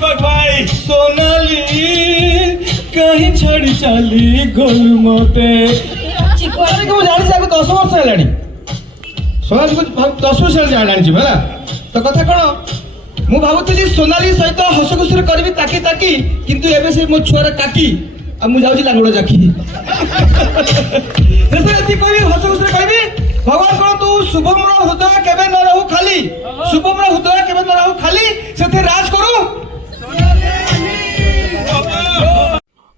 भाई सोनाली कहीं छड़ी चली गोल मते चिकुआरे को जानी से 10 वर्ष हेलानी सोनाली को 10 वर्ष जानी छी भला तो कथा कोन मु भाबुतली सोनाली सहित हस खुशी करबी ताकी ताकी किंतु एबे से मो छुआर काकी आ मु जाउची लांगुड़ जाकी से अति कहबी हस खुशी कहबी भगवान कोन तू शुभम रो हृदय केबे न रहू खाली शुभम रो हृदय केबे न रहू खाली सेथे राज करू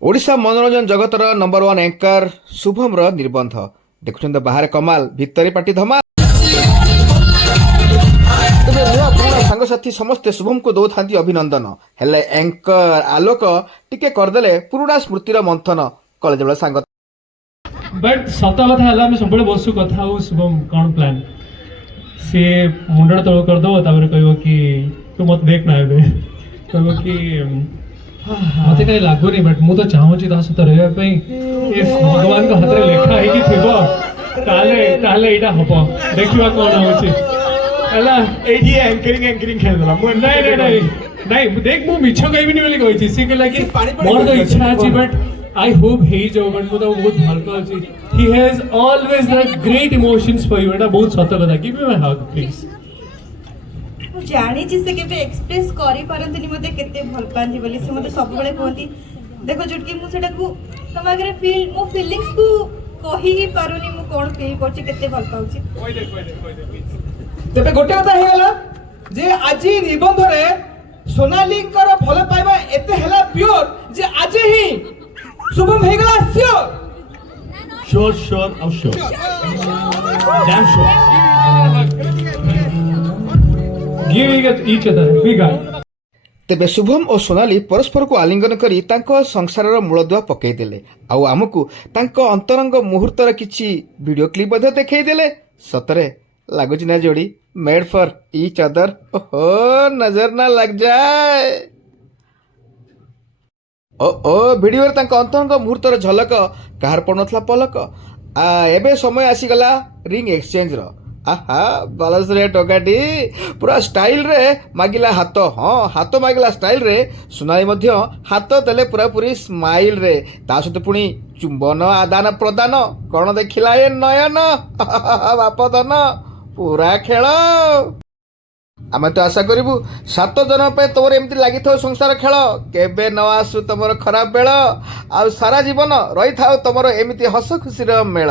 ओडिशा मनोरंजन जगतर नंबर 1 एंकर शुभम रो निर्बंध देखुछन बाहर कमाल भितरी पार्टी धमाल तेरे नुआ पुराना सांगसाथी समस्ते शुभम को दौथांती अभिनंदन हेले एंकर आलोक टिके करदेले पुराना स्मृतिर मंथन कॉलेज बेला सांग बट सत कथा है आम सब बसु कथा हो शुभम कौन प्लान सी मुंडा तल करदे कह कि तू मत देख ना कह कि मत कहीं लगुनि बट मुझे चाहूँगी सहित रही भगवान हाथ में लेखा होती हम देखा कौन हो नहीं देख मु मिछ कहबिनी बोली कहि सी कहला कि मोर तो इच्छा अछि बट आई होप हे जो बट मुझे बहुत भल अछि he has always the great emotions for you एटा बहुत सत कथा give me my hug please जानी से केबे एक्सप्रेस करि परंतनी मते केते भल पांती बोली से मते सब बेले कहती देखो जुटकी मु सेटा को तमागरे फील मो फीलिंग्स को कहि ही पारुनी मु कोन फील करछि केते भल पाउछि कोइ दे तेबे गोटे कथा हे गेला जे आजी निबंध रे सोनाली कर भल पाइबा एते हेला प्योर जे आज ही शुभम हे गेला श्योर श्योर और sure damn sure give each other we got तेबे शुभम और सोनाली परस्पर को आलिंगन करी तांको संसारर मूलदुआ पकई देले आउ आमको तांको अंतरंग मुहूर्तर किछि वीडियो क्लिप मध्ये देखै देले सतरे लागुच ना जोड़ी मेड फॉर ईच अदर ओहो नजर ना लग जाए ओ वीडियो रे तांको अंतरंग मुहूर्तर झलक कहार पड़नथला पलक एबे समय आसीगला रिंग एक्सचेंज रो आहा बालस रे टोकाटी पूरा स्टाइल रे मागिला हाथ हाँ हाथ मागिला स्टाइल रे सुनाई मध्य हाथ देले पूरा पूरी स्माइल रे ता सहित पुणी चुंबन आदान प्रदान कौन देखिला ए नयन बाप धन पूरा खेल आम तो आशा करूँ 7 जन पे तोर एमती लगी संसार खेल केबे न आसु तुम खराब बेल आ सारा जीवन रही था तुम एमती हस खुशी मेल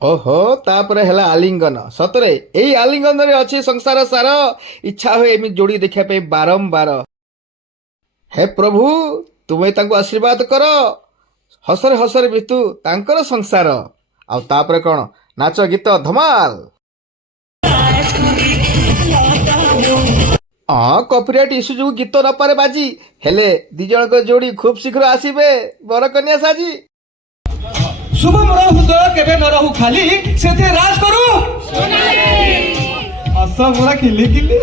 ओहो तापरे हेला आलिंगन सतरे एई आलिंगन रे अछि संसार सार इच्छा हो एमि जोड़ी देखिया पे बारंबार हे प्रभु तुमे तांको आशीर्वाद कर हसरे हसरे बितु तांकर संसार आ तापरे कोन नाच गीत धमाल कॉपीराइट इश्यू जो गीत न पारे बाजी हेले दी जन को जोड़ी खूब शीघ्र आसीबे बर कन्या साजी शुभम रो हृदय केबे न रहू खाली सेथे राज करू सोनाली आसा मोरा खिली खिली